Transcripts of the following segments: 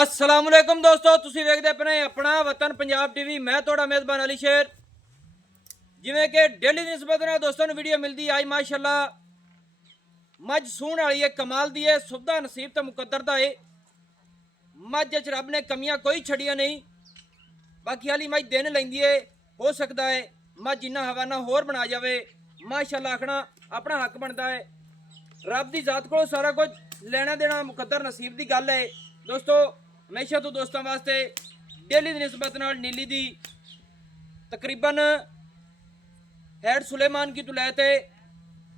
अस्सलाम वालेकुम दोस्तों, तुसीं वेखदे अपने अपना वतन पंजाब टीवी। मैं थोड़ा मेज़बान अली शेर। जिवें कि डेली दी निस्बत नाल दोस्तों नूं वीडियो मिलदी आई माशाअल्लाह मझ सूण वाली है, कमाल दी है, सुबदा नसीब ते मुकद्दर दा है। मझ च रब ने कमियां कोई छड़ियां नहीं। बाकी हाली मझ दिन लैंदी है, हो सकदा है मझ जिन्ना हवाना होर बना जावे। माशाअल्लाह आखना अपना हक बनता है। रब दी जात को सारा कुछ लेना देना मुकद्दर नसीब दी गल है। दोस्तों हमेशा तो दोस्तों वास्ते डेली दी निस्बत नाल नीली दी तकरीबन हैड सुलेमान की तो लैते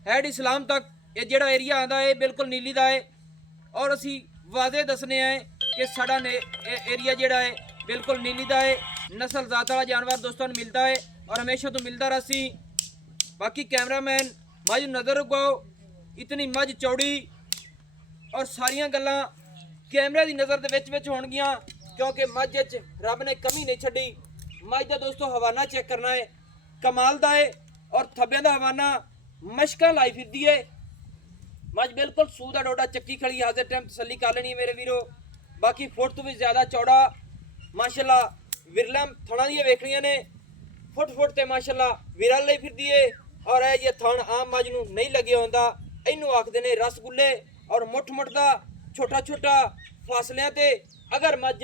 हैड इस्लाम तक ये जेड़ा एरिया आंदा है बिल्कुल नीली दा है। और असी वादे दसने हैं कि साड़ा एरिया जेड़ा है बिल्कुल नीली दा है। नस्ल जात वाला जानवर दोस्तों मिलता है और हमेशा तो मिलता रसी। बाकी कैमरामैन मझ नज़र रखवाओ, इतनी मझ चौड़ी और सारिया गल्लां कैमरे की नज़र दे विच होणगियां, क्योंकि मझ च रब ने कमी नहीं छड्डी। मझ दा दोस्तों हवाना चेक करना है, कमाल दा है। और थब्बियां दा हवाना मशकां लाई फिरदी है। मझ बिल्कुल सूह दा डोडा चक्की खड़ी, हाजिर टाइम तसल्ली कर लेनी है मेरे वीरो। बाकी फुट तो भी ज़्यादा चौड़ा माशाअल्लाह विरला थणा दी वेखणियां ने, फुट ते माशाअल्लाह विरल लाई फिरदी है। और ये थण आम मझ नूं नहीं लगे होंदा, इनू आखदे ने रसगुल्ले। और मुठ दा छोटा छोटा फासलियां ते अगर मझ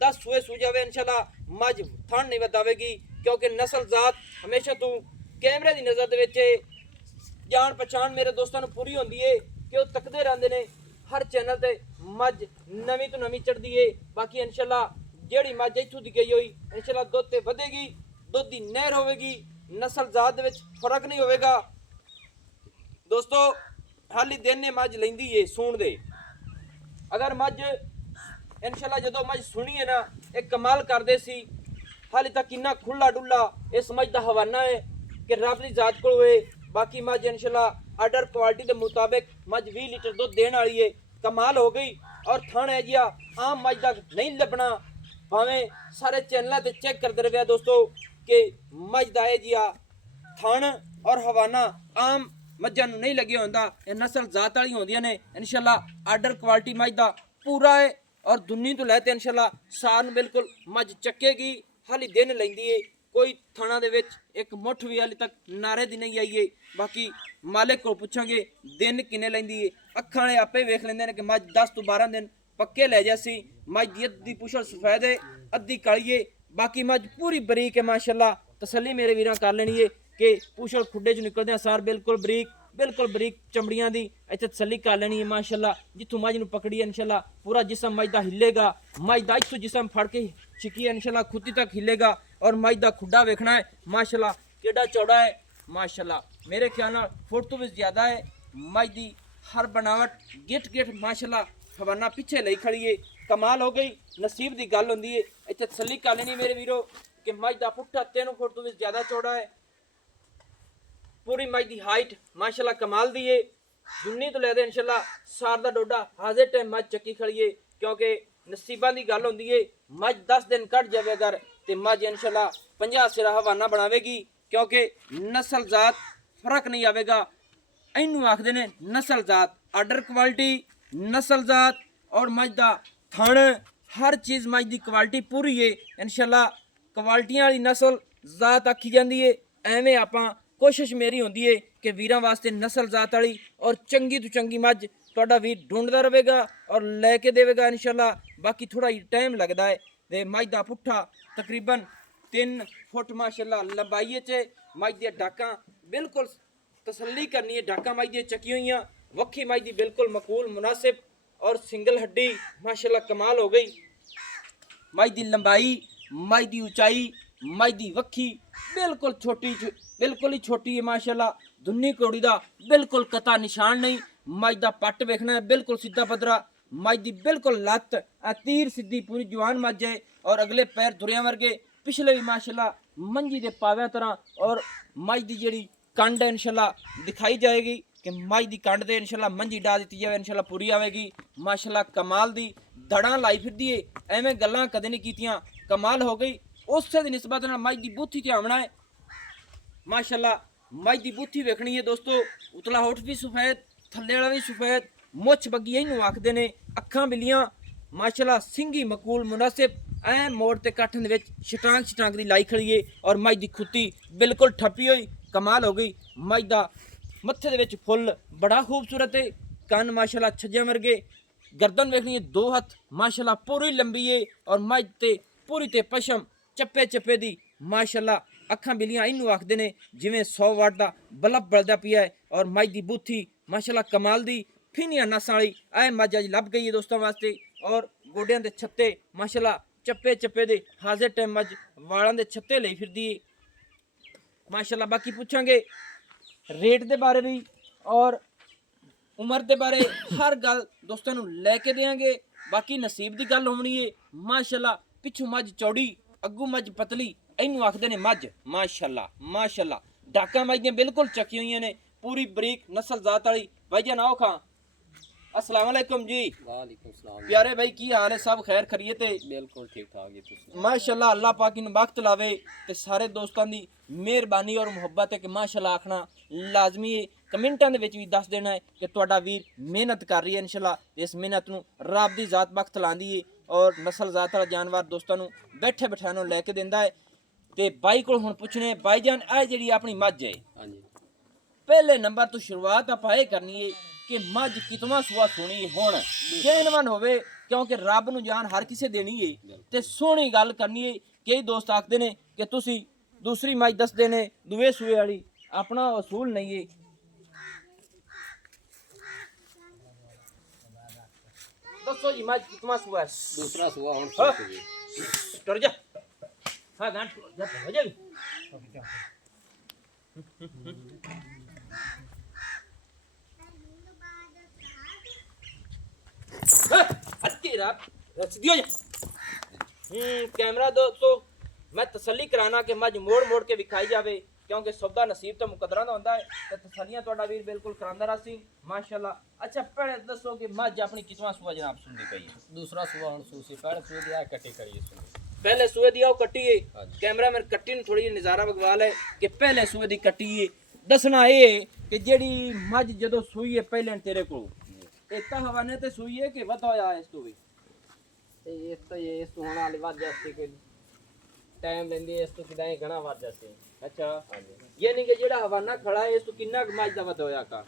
10 सूए सू जावे इंशाअल्लाह मझ थण नहीं वधावेगी, क्योंकि नस्ल जात हमेशा तू कैमरे की नज़र दे जान पहचान मेरे दोस्तों पूरी होंदी है कि वो तकते रहते ने हर चैनल ते मझ नवीं तो नवीं चढ़ती है। बाकी इंशाअल्लाह जेड़ी मझ इत्थों दी गई हुई इंशाअल्लाह दुध ते वधेगी, दुध की नहर होगी, नस्ल जात दे विच फर्क नहीं होगा। दोस्तों हाली दिन ने मझ लेंदी है सूण दे। अगर मझ इंशाअल्लाह जदों मझ सुनी है ना एक कमाल करदे सी। हाली तक इन्ना खुला डुला इस मझ दा हवाना है कि रब दी जात कोल होए। बाकी मझ इंशाअल्लाह आर्डर क्वालिटी के मुताबिक मझ 20 लीटर दुध देने वाली है, कमाल हो गई। और थण है जिया आम मझ दा नहीं लभना, भावें सारे चैनलों ते चेक करते रहे दोस्तों कि मझ दा है जिया थण और हवाना आम मझां नूं नहीं लगे होंदा। ये नस्ल जात वाली होंदियां ने। इंशाअल्लाह आर्डर क्वालिटी मझ दा पूरा है और दुन्नी तो लैते इंशाअल्लाह सार बिल्कुल मझ चक्केगी। हाली दिन लैंदी है, कोई थाना दे विच एक मुठ भी हाली तक नारे दी नहीं आई है। बाकी मालिक को पूछांगे दिन किन्ने लैंदी है। अखां वाले आपे वेख लैंदे ने कि मझ 10 तो 12 दिन पक्के लै जासी। मझ दी अद्धी पुछड़ सफेद है, अद्धी काली है। बाकी मझ पूरी बरीक है माशाअल्लाह। तसल्ली मेरे वीरां कर लेनी है कि पुछड़ खुड्डे च निकलदे सार बिल्कुल बरीक चमड़ियां दी इत्थे तसल्ली कर लेनी है माशाअल्लाह। जिथों मझ नूं पकड़ी है इंशाअल्लाह पूरा जिसम मझ दा हिलेगा। मझ दा इथों जिसम फड़ के छिकी है इंशाअल्लाह खुदी तक हिलेगा। और मझ दा खुड्डा वेखना है माशाअल्लाह केड़ा चौड़ा है माशाअल्लाह। मेरे ख्याल नाल फुट तो भी ज़्यादा है। मझ दी हर बनावट गिट माशाअल्लाह हवाना पिछे लई खड़ी है, कमाल हो गई। नसीब की गल होंदी है, इत्थे तसल्ली कर लेनी मेरे वीरो कि मझ दा पुट्ठा 3 फुट तो भी ज़्यादा चौड़ा है। पूरी मझ की हाइट माशाअल्लाह कमाल दी है। जुन्नी तो ले दे इंशाअल्लाह सार दा डोडा हाजिर टाइम मझ चक्की खड़ी है, क्योंकि नसीबा की गल होंदी है। मझ 10 दिन कट जाए अगर तो मझ इंशाअल्लाह 50 सिरा हवाना बनावेगी, क्योंकि नस्ल जात फर्क नहीं आवेगा। इनू आखदे ने नस्ल जात आर्डर क्वालिटी नस्ल जात और मझ दा थण हर चीज़ मझ की क्वालिटी पूरी है इंशाअल्लाह। क्वालिटियां वाली नस्ल जात आखी जाती है। एवें आपां कोशिश मेरी होंदी है कि वीरां वास्ते नस्ल जात वाली और चंगी तो चंगी मझ तुहाडा वीर ढूंढदा रहेगा और लैके देवेगा इंशाअल्लाह। बाकी थोड़ा ही टाइम लगता है। ते मझ दा पुट्ठा तकरीबन 3 फुट माशाअल्लाह लंबाई च मझ दी डाकां बिल्कुल तसल्ली करनी है। डाकां मझ दी चकी हुई, वक्खी मझ दी बिल्कुल मकूल मुनासिब और सिंगल हड्डी माशाअल्लाह कमाल हो गई। मझ दी लंबाई, मझ दी ऊंचाई, मझ दी वक्खी बिल्कुल बिल्कुल ही छोटी है माशाअल्लाह। दुन्नी कौड़ी दा बिल्कुल कता निशान नहीं। मझ दा पट्ट वेखना है बिल्कुल सीधा पदरा। मझ दी बिल्कुल लत्त तीर सीधी पूरी जवान मझ है और अगले पैर दुरिया वर्गे, पिछले भी माशाअल्लाह मंजी दे पाव्या तरह। और मझ दी जेड़ी कंड है इंशाअल्लाह दिखाई जाएगी कि मझ दी कंड दे इंशाअल्लाह मंजी डा दी जाए इंशाअल्लाह पूरी आएगी माशाअल्लाह। कमाल दी धड़ा लाई फिरदी है, एवें गल्लां कदे नहीं कीतियां, कमाल हो गई। उस दी निस्बत नाल मझ दी बूथी ते आमना है माशाअल्लाह। मझ दी बूथी वेखनी है दोस्तों, उतला होठ भी सफेद, थल्ले वाला भी सफेद, मुछ बग्गी इनू आखदे ने, अखां बिल्लियां माशाल्लाह सिंगी मकूल मुनासिब ऐन मोड़ ते काठन दे विच छटांग दी लाई खड़ी है और मज दी खुत्ती बिल्कुल ठप्पी हुई कमाल हो गई। मज दा मत्थे दे विच फुल बड़ा खूबसूरत है, कन माशाल्लाह छज्जे वर्गे, गर्दन वेखनी है 2 हथ माशाल्लाह पूरी लंबी है और मज ते पूरी ते पशम चप्पे चप्पे दी माशाल्लाह अखां बिलियां इनू आखदे ने जिवें 100 वाट दा बल्ब बलदा पिया है और मज दी बूथी माशाल्लाह कमाल दी फिनिया नस्सां वाली ऐ मज अज लभ गई है दोस्तों वास्ते। और गोडियां दे छत्ते माशाल्लाह चप्पे चप्पे दे हाजिर टाइम मज वालां दे छत्ते लई फिरदी है माशाल्लाह। बाकी पूछांगे रेट दे बारे भी और उम्र दे बारे हर गल दोस्तों नूं लैके देंगे। बाकी नसीब दी गल होनी है माशाल्लाह। पिछू मज चौड़ी अग्गू मज पतली इनू आखदे ने मज माशाल्लाह माशाल्लाह। डाका मज दियां बिल्कुल चकी हुई ने पूरी बरीक नस्ल जात वाली। भाईजान आओ खां अस्सलाम वालेकुम जी। वालेकुम सलाम प्यारे भाई की हाल है? सब खैर खरीयत है? बिल्कुल ठीक ठाक जी तुसीं माशाल्लाह अल्लाह पाक इन वक्त लावे ते सारे दोस्तां दी मेहरबानी और मुहब्बत है कि माशाल्लाह आखना लाजमी है। कमेंटां दे विच भी दस देना है कि तुहाडा वीर मेहनत कर रही है। इंशाल्लाह इस मेहनत नूं रब दी जात वक्त लांदी है और नस्ल जात वाला जानवर दोस्तां नूं बैठे बिठानो लैके दिंदा है। ते बाई कोल हुण पुछने भाईजान ऐ जेहड़ी अपनी मझ है हाँ जी पहले नंबर तो शुरुआत आपां ये करनी है कि मझ कितवा सुआ सोनी हुण जैनवन होवे क्योंकि रब नूं जान हर किसे देनी है ते सोहनी गल करनी है। कई दोस्त आखदे ने कि तुसी दूसरी मझ दसदे ने दुए सूए वाली अपना असूल नहीं है। दसो जी मझ कितवा सुआ है? दूसरा सुआ हुण हाँ। सुक जी टुर जा हाँ गांठ जा हो जा कैमरा दोस्तों मैं तसल्ली कराना कि मज मोड़ मोड़ के विखाई जावे क्योंकि सौदा नसीब तो मुकदरा दा हुंदा है ते तसल्लियां तुहाडा वीर बिल्कुल करांदा रहा सी माशाल्लाह। अच्छा पहले दसो कि मज अपनी कितवा सुआ जनाब सुनदी पई है? दूसरा सुआ हुण सूसी पहले सुए दी आ कट्टी करी है सुनी पहले सुए दी आओ कट्टी है। हाँ जी। कैमरा में कट्टी नूं थोड़ी नज़ारा बगवाल है कि पहले सुए दी कट्टी है। दसना ये कि जेड़ी मज जदों सूई है पहले तेरे कोल इतना हवाने ते सूई है कि वध होया इस तो भी ते इस तो ये इस तो हुण वाली वध जासी कोई टाइम लेंदी है इस तो किदां घणा वध जासी। अच्छा हाँ जी ये नहीं कि जेड़ा हवाना खड़ा है इस तो किन्ना मज दा वध होया का?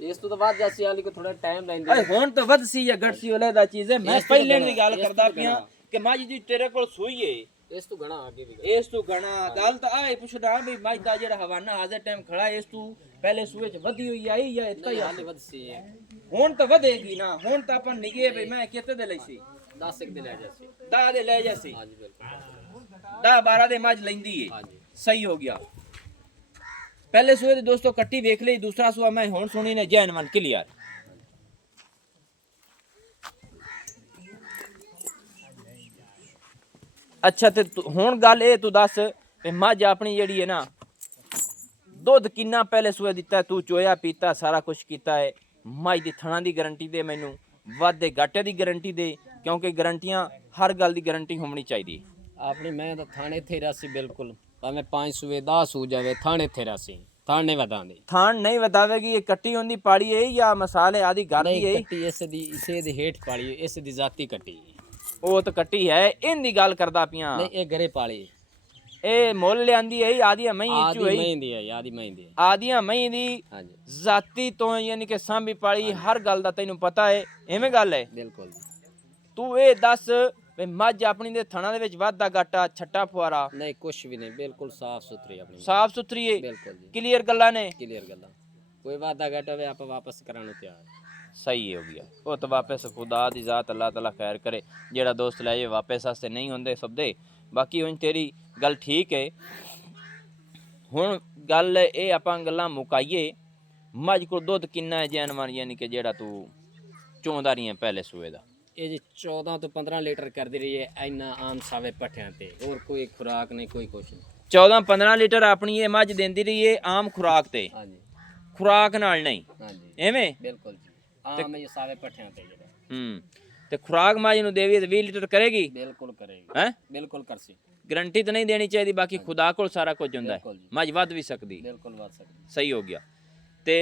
इस तो वध जासी वाली को थोड़ा टाइम लेंदी अरे हुण तो वध सी या घट सी ओले दा चीज है। मैं इस तो पहले घणा, दी गल इस तो करदा पिया घणा। कि मज जी तेरे कोल सूई है इस तो घणा आगे भी इस तू घना गल तो आए पुछदा भी मज दा जेड़ा हवाना हाजिर टाइम खड़ा है इस तू पहले सूए च वधी हुई आई या इतना ही हाले वध सी है हुण तो वधेगी ना। हुण तो अपन निगे भी मैं किते दे लईसी 10 एक दे ले जासी 10 दे ले जासी हाँ जी बिल्कुल 10 12 दे मज लैंदी है। हाँ जी सही हो गया। पहले सूए दी दोस्तों कट्टी देख ली, दूसरा सूआ मैं हुण सुनी ने जैनवन क्लियर। अच्छा ते हुण गल ए तू दस ते मज अपनी जेड़ी है ना दुध किन्ना पहले सूए दिता तू चोया पीता सारा कुछ कीता है। मज दी थणा दी गारंटी दे मैनू वादे घाटे दी गारंटी दे क्योंकि गारंटियां हर गल दी गारंटी होनी चाहिए। अपनी मैं तो थाने थे रासी बिल्कुल भावें 5 सूए 10 सू जावे थाने थे रासी थान नहीं वधांदे थान नहीं बतावेगी ये कट्टी होंदी पाड़ी है या मसाले आदि घर दी है? नहीं कट्टी इसे दी हेठ पाली है इस दी जाती कट्टी वो तो कट्टी है इन दी गल करदा पिया। नहीं ये घरे पाली ए मोल लियांदी है आदिया मई आदि चू है महींदी है आदि महींदी है आदिया मई दी हाँ जी जाती तो यानी कि सांभी पाड़ी हर गल दा तैनू पता है एवें गल है। बिल्कुल तू ए दस वे मज अपनी दे थणा दे विच वाधा घाटा छट्टा फुआरा नहीं कुछ भी नहीं बिल्कुल साफ सुथरी अपनी साफ सुथरी है बिल्कुल जी क्लियर गल्लां ने क्लियर गल्ला कोई वादा घाटा वे आप वापस कराने तैयार सही हो गया। वो तो वापस खुदा दी जात अल्लाह ताला खैर करे जेड़ा दोस्त ले जाए वापस आस्ते नहीं होंदे सब दे। बाकी हुण तेरी गल ठीक है। हुण गल ये आपां गल्लां मुकाइए मज को दुध किन्ना है जैनवन यानी कि जेड़ा तू चोंदा रही है पहले सूए दा? ये जी 14 तो 15 लीटर कर दी रही है इन्ना आम सावे पट्ठियां ते और कोई खुराक नहीं कोई कुछ नहीं 14-15 लीटर अपनी ये मज देंदी रही है आम खुराक ते हाँ जी खुराक नाल नहीं हाँ जी एवें? बिल्कुल जी आम ये सावे पट्ठियां ते जेड़ा ते खुराक मज नूं देवी ते 20 लीटर करेगी बिल्कुल करेगी हैं? बिल्कुल करसी गारंटी तो नहीं देनी चाहिए बाकी खुदा कोल सारा कुछ हुंदा है बिल्कुल जी मज वध भी सकदी बिल्कुल बात सकती सही हो गया। ते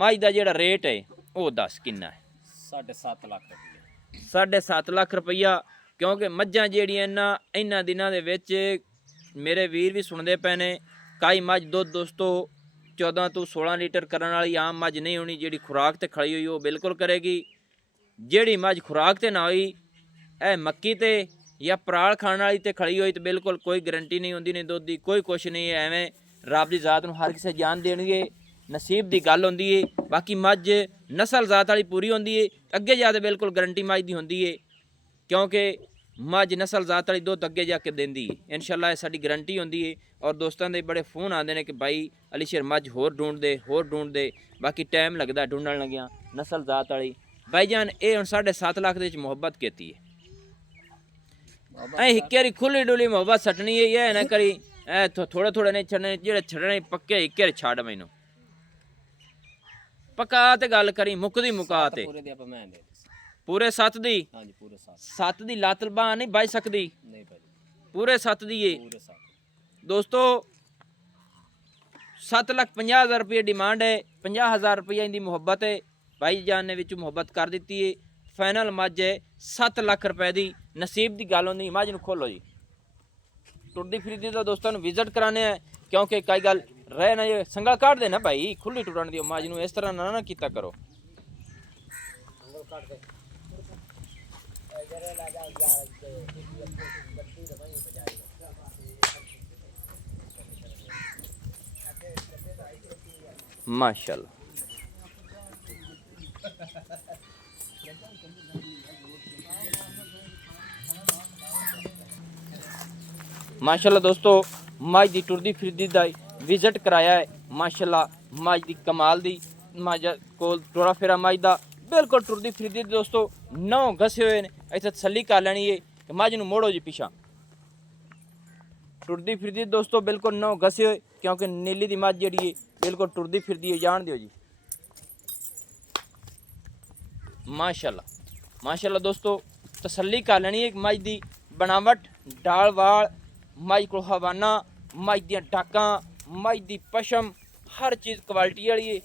मज दा जेड़ा रेट है वो दस किन्ना है? 7.5 लाख रुपये 7.5 ਲੱਖ ਰੁਪਈਆ। ਕਿਉਂਕਿ ਮੱਝਾਂ ਜਿਹੜੀਆਂ ਇਹਨਾਂ ਦਿਨਾਂ ਦੇ ਵਿੱਚ ਮੇਰੇ ਵੀਰ ਵੀ ਸੁਣਦੇ ਪਏ ਨੇ, ਕਾਈ ਮੱਝ ਦੁੱਧ ਦੋਸਤੋ 14 ਤੋਂ 16 ਲੀਟਰ ਕਰਨ ਵਾਲੀ ਆਮ ਮੱਝ ਨਹੀਂ ਹੋਣੀ। ਜਿਹੜੀ ਖੁਰਾਕ ਤੇ ਖੜੀ ਹੋਈ ਉਹ ਬਿਲਕੁਲ ਕਰੇਗੀ। ਜਿਹੜੀ ਮੱਝ ਖੁਰਾਕ ਤੇ ਨਾ ਹੋਈ, ਇਹ ਮੱਕੀ ਤੇ ਜਾਂ ਪਰਾਲ ਖਾਣ ਵਾਲੀ ਤੇ ਖੜੀ ਹੋਈ ਤੇ ਬਿਲਕੁਲ ਕੋਈ ਗਰੰਟੀ ਨਹੀਂ ਹੁੰਦੀ, ਨਹੀਂ ਦੁੱਧ ਦੀ ਕੋਈ ਕੁਛ ਨਹੀਂ। ਐਵੇਂ ਰੱਬ ਦੀ ਜ਼ਾਤ ਨੂੰ ਹਰ ਕਿਸੇ ਜਾਨ ਦੇਣਗੇ, ਨਸੀਬ ਦੀ ਗੱਲ ਹੁੰਦੀ ਏ। ਬਾਕੀ ਮੱਝ ਨਸਲ ਜ਼ਾਤ ਵਾਲੀ ਪੂਰੀ ਹੁੰਦੀ ਏ, ਅੱਗੇ ਜਾ ਕੇ ਬਿਲਕੁਲ ਗਰੰਟੀ ਮੱਝ ਦੀ ਹੁੰਦੀ ਏ। ਕਿਉਂਕਿ ਮੱਝ ਨਸਲ ਜ਼ਾਤ ਵਾਲੀ ਦੁੱਧ ਅੱਗੇ ਜਾ ਕੇ ਦਿੰਦੀ ਏ, ਇਨਸ਼ਾਅੱਲਾ ਇਹ ਸਾਡੀ ਗਰੰਟੀ ਹੁੰਦੀ ਏ। ਔਰ ਦੋਸਤਾਂ ਦੇ ਬੜੇ ਫੋਨ ਆਉਂਦੇ ਨੇ ਕਿ ਭਾਈ ਅਲੀਸ਼ੇਰ ਮੱਝ ਹੋਰ ਢੂੰਢ ਦੇ। ਬਾਕੀ ਟਾਈਮ ਲੱਗਦਾ ਢੂੰਢਣ ਲੱਗਿਆ ਨਸਲ ਜ਼ਾਤ ਵਾਲੀ। ਭਾਈ ਜਾਨ ਇਹ ਹੁਣ 7.5 ਲੱਖ ਦੇ ਵਿੱਚ ਮੁਹੱਬਤ ਕੀਤੀ ਏ। ਐ ਹਿੱਕੇ ਦੀ ਖੁੱਲੀ ਡੁੱਲੀ ਮੁਹੱਬਤ ਸੱਟਣੀ ਏ, ਇਹ ਨਾ ਕਰੀ ਐ ਥੋੜੇ ਨਹੀਂ ਛੱਡਣੇ, ਜਿਹੜੇ ਛੱਡਣੇ ਪੱਕੇ ਹਿੱਕੇ ਛੱਡ। ਮੈਨੂੰ ਪਕਾ ਤੇ ਗੱਲ ਕਰੀ, ਮੁੱਕਦੀ ਮੁਕਾ ਤੇ ਪੂਰੇ ਦੀ ਆਪਾਂ ਮੈਂ ਦੇ ਪੂਰੇ 7 ਦੀ। ਹਾਂਜੀ ਪੂਰੇ 7 7 ਦੀ ਲੱਤ ਬਾਂਹ ਨਹੀਂ ਵੱਜ ਸਕਦੀ, ਨਹੀਂ ਭਾਜੀ ਪੂਰੇ 7 ਦੀ ਏ ਪੂਰੇ 7 ਦੋਸਤੋ। 7,50,000 ਰੁਪਏ ਡਿਮਾਂਡ ਹੈ, 50,000 ਰੁਪਏ ਇਹਦੀ ਮੁਹੱਬਤ ਹੈ। ਭਾਈ ਜਾਨ ਨੇ ਵਿੱਚ ਮੁਹੱਬਤ ਕਰ ਦਿੱਤੀ ਹੈ। ਫਾਈਨਲ ਮੱਝ ਹੈ 7 ਲੱਖ ਰੁਪਏ ਦੀ। ਨਸੀਬ ਦੀ ਗੱਲ ਹੁੰਦੀ, ਮੱਝ ਨੂੰ ਖੋਲੋ ਜੀ। ਟੁੱਟਦੀ ਫਿਰਦੀ ਦਾ ਦੋਸਤਾਂ ਨੂੰ ਵਿਜ਼ਿਟ ਕਰਾਣੇ ਆ, ਕਿਉਂਕਿ ਕਈ ਗੱਲ ਰਹਿ ਨਾ ਜੇ ਸੰਗਲ ਕੱਢ ਦੇ ਨਾ ਭਾਈ, ਖੁੱਲੀ ਟੁੱਟਣ ਦੀ ਮੱਝ ਨੂੰ ਇਸ ਤਰ੍ਹਾਂ ਨਾ ਕੀਤਾ ਕਰੋ। माशाल्लाह माशाल्लाह दोस्तों, मझ की टुरदी फिरदी का विजिट कराया है। माशाल्लाह मझ की कमाल दी मझ को टुरा फेरा मझ का बिल्कुल टुरदी फिरदी दोस्तों। 9 घसे हुए ने, इत्थे तसल्ली कर लैनी है कि मझ नूं मोड़ो जी पिछा। टुरदी फिरदी दोस्तों बिल्कुल 9 घसे हुए, क्योंकि नीली दी मझ जिहड़ी है बिल्कुल टुरदी फिरदी है। जान दियो जी माशाल्लाह माशाल्लाह दोस्तों, तसल्ली कर लैनी है मझ की बनावट, डाल वाल, मझ को हवाना, मझ दी डाकां, मझ की पशम, हर चीज़ क्वालिटी वाली है।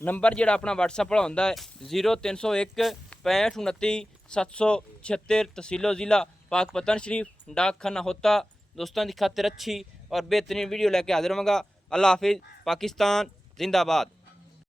नंबर जो अपना व्हाट्सएप वाला होंदा है 0301 65 29 776, तहसीलो ज़िला पाकपतन शरीफ, डाक खाना होता। दोस्तों की खातिर अच्छी और बेहतरीन वीडियो लेके हाजिर होवांगा। अल्लाह हाफिज़, पाकिस्तान जिंदाबाद।